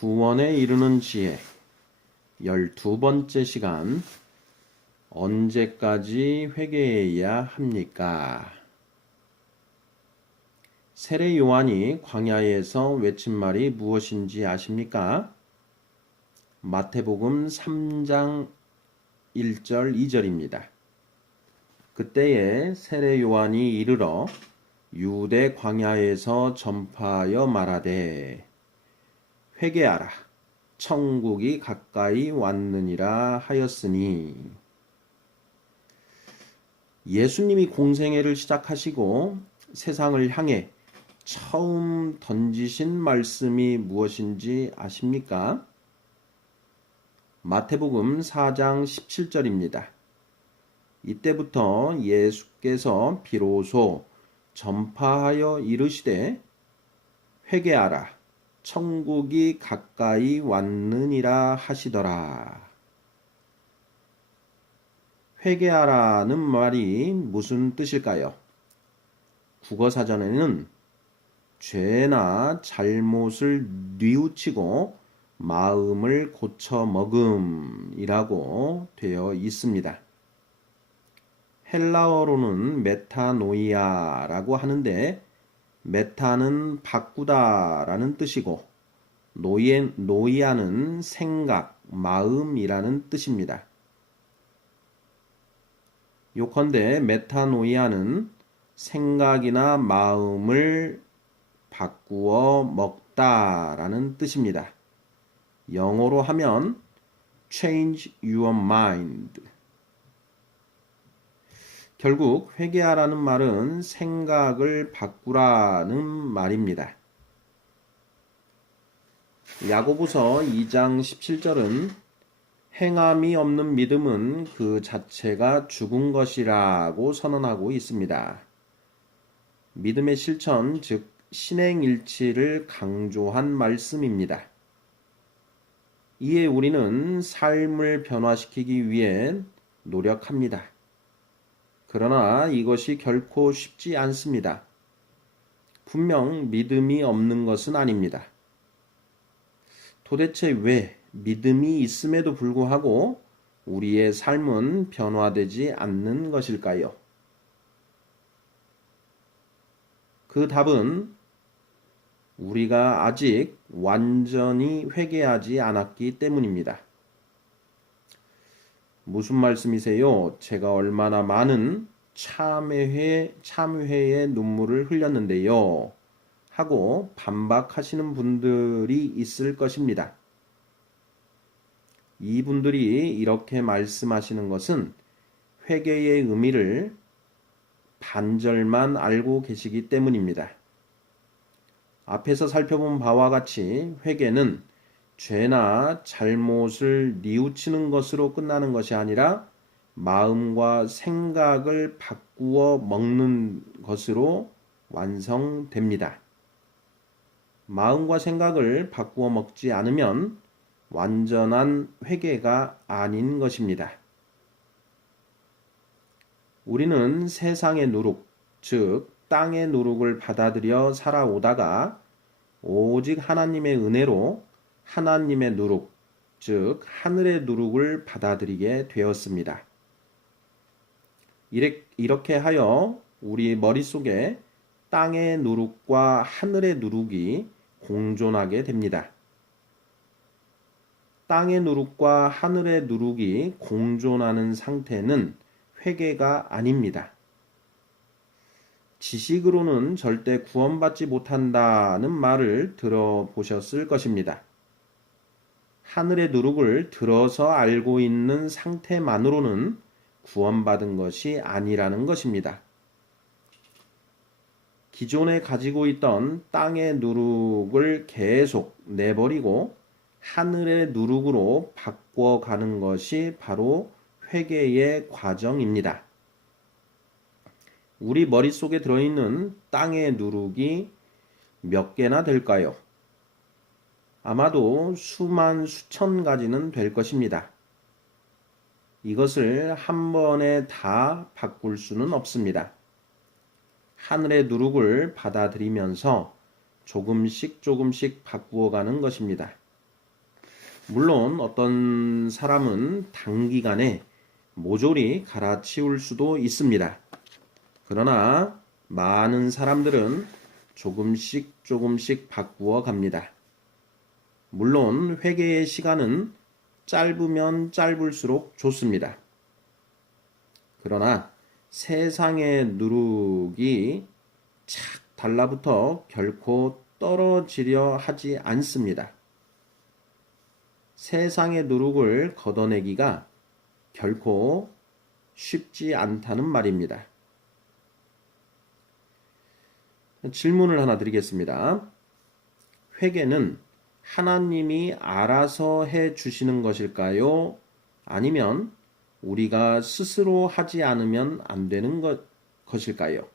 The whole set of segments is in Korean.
구원에 이르는 지혜 12번째 시간. 언제까지 회개해야 합니까? 세례 요한이 광야에서 외친 말이 무엇인지 아십니까? 마태복음 3장 1절 2절입니다. 그때에 세례 요한이 이르러 유대 광야에서 전파하여 말하되 회개하라, 천국이 가까이 왔느니라 하였으니, 예수님이 공생애를 시작하시고 세상을 향해 처음 던지신 말씀이 무엇인지 아십니까? 마태복음 4장 17절입니다. 이때부터 예수께서 비로소 전파하여 이르시되 회개하라, 천국이 가까이 왔느니라 하시더라. 회개하라는 말이 무슨 뜻일까요? 국어사전에는 죄나 잘못을 뉘우치고 마음을 고쳐 먹음이라고 되어 있습니다. 헬라어로는 메타노이아라고 하는데, 메타는 바꾸다라는 뜻이고 노이아는 생각, 마음이라는 뜻입니다. 요컨대 메타노이아는 생각이나 마음을 바꾸어 먹다라는 뜻입니다. 영어로 하면 change your mind. 결국 회개하라는 말은 생각을 바꾸라는 말입니다. 야고보서 2장 17절은 행함이 없는 믿음은 그 자체가 죽은 것이라고 선언하고 있습니다. 믿음의 실천, 즉 신행일치를 강조한 말씀입니다. 이에 우리는 삶을 변화시키기 위해 노력합니다. 그러나 이것이 결코 쉽지 않습니다. 분명 믿음이 없는 것은 아닙니다. 도대체 왜 믿음이 있음에도 불구하고 우리의 삶은 변화되지 않는 것일까요? 그 답은 우리가 아직 완전히 회개하지 않았기 때문입니다. 무슨 말씀이세요? 제가 얼마나 많은 참회의 눈물을 흘렸는데요, 하고 반박하시는 분들이 있을 것입니다. 이분들이 이렇게 말씀하시는 것은 회개의 의미를 반절만 알고 계시기 때문입니다. 앞에서 살펴본 바와 같이 회개는 죄나 잘못을 뉘우치는 것으로 끝나는 것이 아니라 마음과 생각을 바꾸어 먹는 것으로 완성됩니다. 마음과 생각을 바꾸어 먹지 않으면 완전한 회개가 아닌 것입니다. 우리는 세상의 누룩, 즉 땅의 누룩을 받아들여 살아오다가 오직 하나님의 은혜로 하나님의 누룩, 즉 하늘의 누룩을 받아들이게 되었습니다. 이렇게 하여 우리 머릿속에 땅의 누룩과 하늘의 누룩이 공존하게 됩니다. 땅의 누룩과 하늘의 누룩이 공존하는 상태는 회개가 아닙니다. 지식으로는 절대 구원받지 못한다는 말을 들어보셨을 것입니다. 하늘의 누룩을 들어서 알고 있는 상태만으로는 구원받은 것이 아니라는 것입니다. 기존에 가지고 있던 땅의 누룩을 계속 내버리고 하늘의 누룩으로 바꿔가는 것이 바로 회개의 과정입니다. 우리 머릿속에 들어있는 땅의 누룩이 몇 개나 될까요? 아마도 수만 수천 가지는 될 것입니다. 이것을 한 번에 다 바꿀 수는 없습니다. 하늘의 누룩을 받아들이면서 조금씩 바꾸어가는 것입니다. 물론 어떤 사람은 단기간에 모조리 갈아치울 수도 있습니다. 그러나 많은 사람들은 조금씩 조금씩 바꾸어 갑니다. 물론 회개의 시간은 짧으면 짧을수록 좋습니다. 그러나 세상의 누룩이 착 달라붙어 결코 떨어지려 하지 않습니다. 세상의 누룩을 걷어내기가 결코 쉽지 않다는 말입니다. 질문을 하나 드리겠습니다. 회개는 하나님이 알아서 해 주시는 것일까요? 아니면 우리가 스스로 하지 않으면 안 되는 것일까요?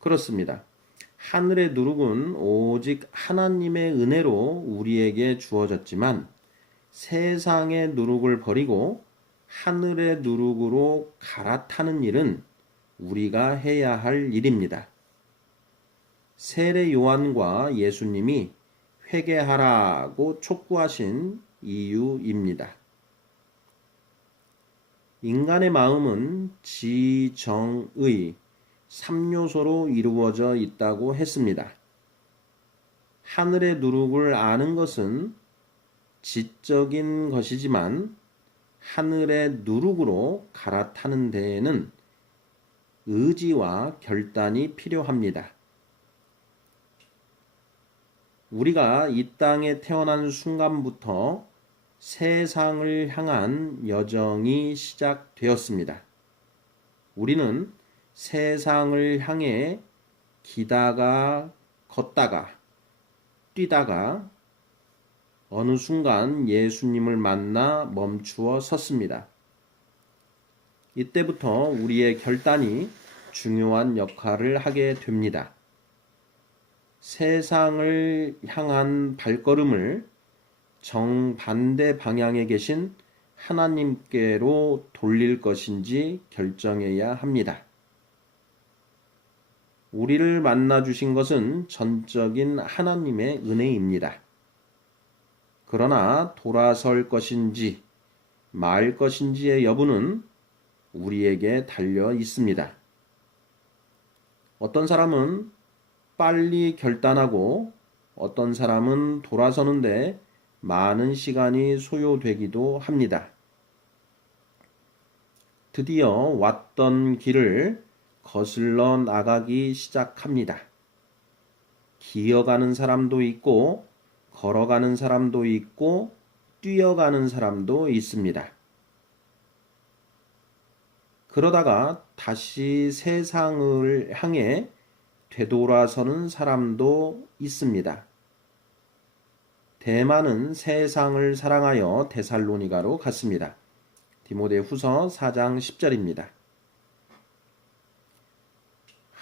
그렇습니다. 하늘의 누룩은 오직 하나님의 은혜로 우리에게 주어졌지만 세상의 누룩을 버리고 하늘의 누룩으로 갈아타는 일은 우리가 해야 할 일입니다. 세례 요한과 예수님이 회개하라고 촉구하신 이유입니다. 인간의 마음은 지, 정, 의 3요소로 이루어져 있다고 했습니다. 하늘의 누룩을 아는 것은 지적인 것이지만 하늘의 누룩으로 갈아타는 데에는 의지와 결단이 필요합니다. 우리가 이 땅에 태어난 순간부터 세상을 향한 여정이 시작되었습니다. 우리는 세상을 향해 기다가 걷다가 뛰다가 어느 순간 예수님을 만나 멈추어 섰습니다. 이때부터 우리의 결단이 중요한 역할을 하게 됩니다. 세상을 향한 발걸음을 정반대 방향에 계신 하나님께로 돌릴 것인지 결정해야 합니다. 우리를 만나 주신 것은 전적인 하나님의 은혜입니다. 그러나 돌아설 것인지 말 것인지의 여부는 우리에게 달려 있습니다. 어떤 사람은 빨리 결단하고 어떤 사람은 돌아서는데 많은 시간이 소요되기도 합니다. 드디어 왔던 길을 거슬러 나가기 시작합니다. 기어가는 사람도 있고 걸어가는 사람도 있고 뛰어가는 사람도 있습니다. 그러다가 다시 세상을 향해 되돌아서는 사람도 있습니다. 대만은 세상을 사랑하여 데살로니가로 갔습니다. 디모데후서 4장 10절입니다.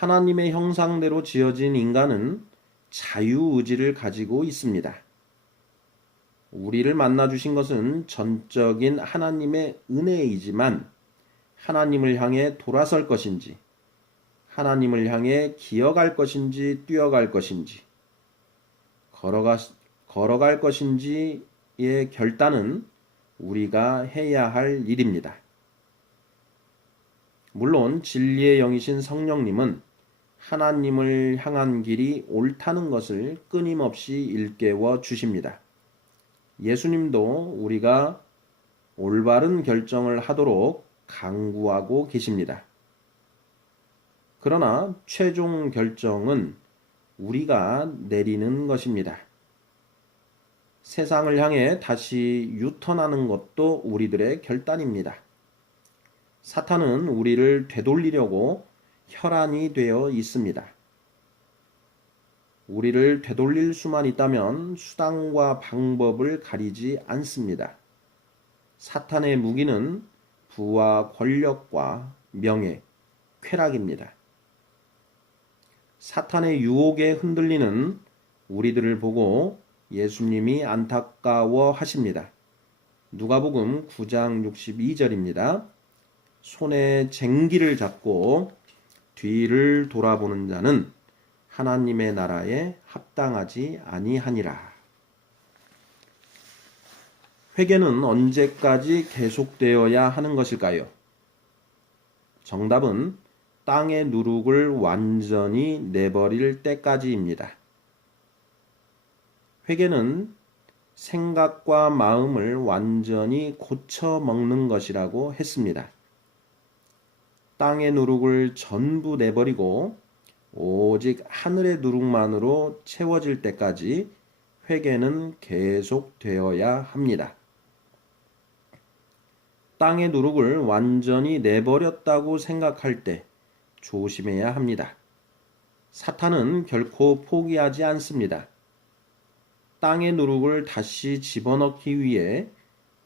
하나님의 형상대로 지어진 인간은 자유의지를 가지고 있습니다. 우리를 만나 주신 것은 전적인 하나님의 은혜이지만 하나님을 향해 돌아설 것인지 하나님을 향해 기어갈 것인지 뛰어갈 것인지 걸어갈 것인지의 결단은 우리가 해야 할 일입니다. 물론 진리의 영이신 성령님은 하나님을 향한 길이 옳다는 것을 끊임없이 일깨워 주십니다. 예수님도 우리가 올바른 결정을 하도록 강구하고 계십니다. 그러나 최종 결정은 우리가 내리는 것입니다. 세상을 향해 다시 유턴하는 것도 우리들의 결단입니다. 사탄은 우리를 되돌리려고 혈안이 되어 있습니다. 우리를 되돌릴 수만 있다면 수단과 방법을 가리지 않습니다. 사탄의 무기는 부와 권력과 명예, 쾌락입니다. 사탄의 유혹에 흔들리는 우리들을 보고 예수님이 안타까워 하십니다. 누가복음 9장 62절입니다. 손에 쟁기를 잡고 뒤를 돌아보는 자는 하나님의 나라에 합당하지 아니하니라. 회개는 언제까지 계속되어야 하는 것일까요? 정답은 땅의 누룩을 완전히 내버릴 때까지입니다. 회개는 생각과 마음을 완전히 고쳐 먹는 것이라고 했습니다. 땅의 누룩을 전부 내버리고 오직 하늘의 누룩만으로 채워질 때까지 회개는 계속되어야 합니다. 땅의 누룩을 완전히 내버렸다고 생각할 때 조심해야 합니다. 사탄은 결코 포기하지 않습니다. 땅의 누룩을 다시 집어넣기 위해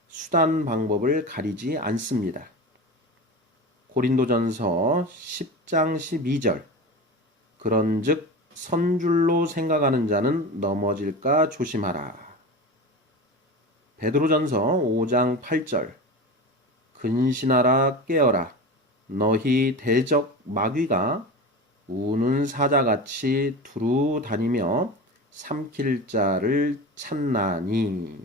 수단 방법을 가리지 않습니다. 고린도전서 10장 12절 그런즉 선줄로 생각하는 자는 넘어질까 조심하라. 베드로전서 5장 8절 근신하라 깨어라 너희 대적 마귀가 우는 사자같이 두루 다니며 삼킬 자를 찾나니.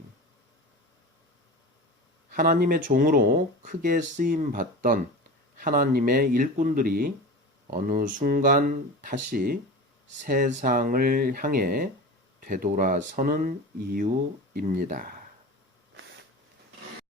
하나님의 종으로 크게 쓰임 받던 하나님의 일꾼들이 어느 순간 다시 세상을 향해 되돌아서는 이유입니다.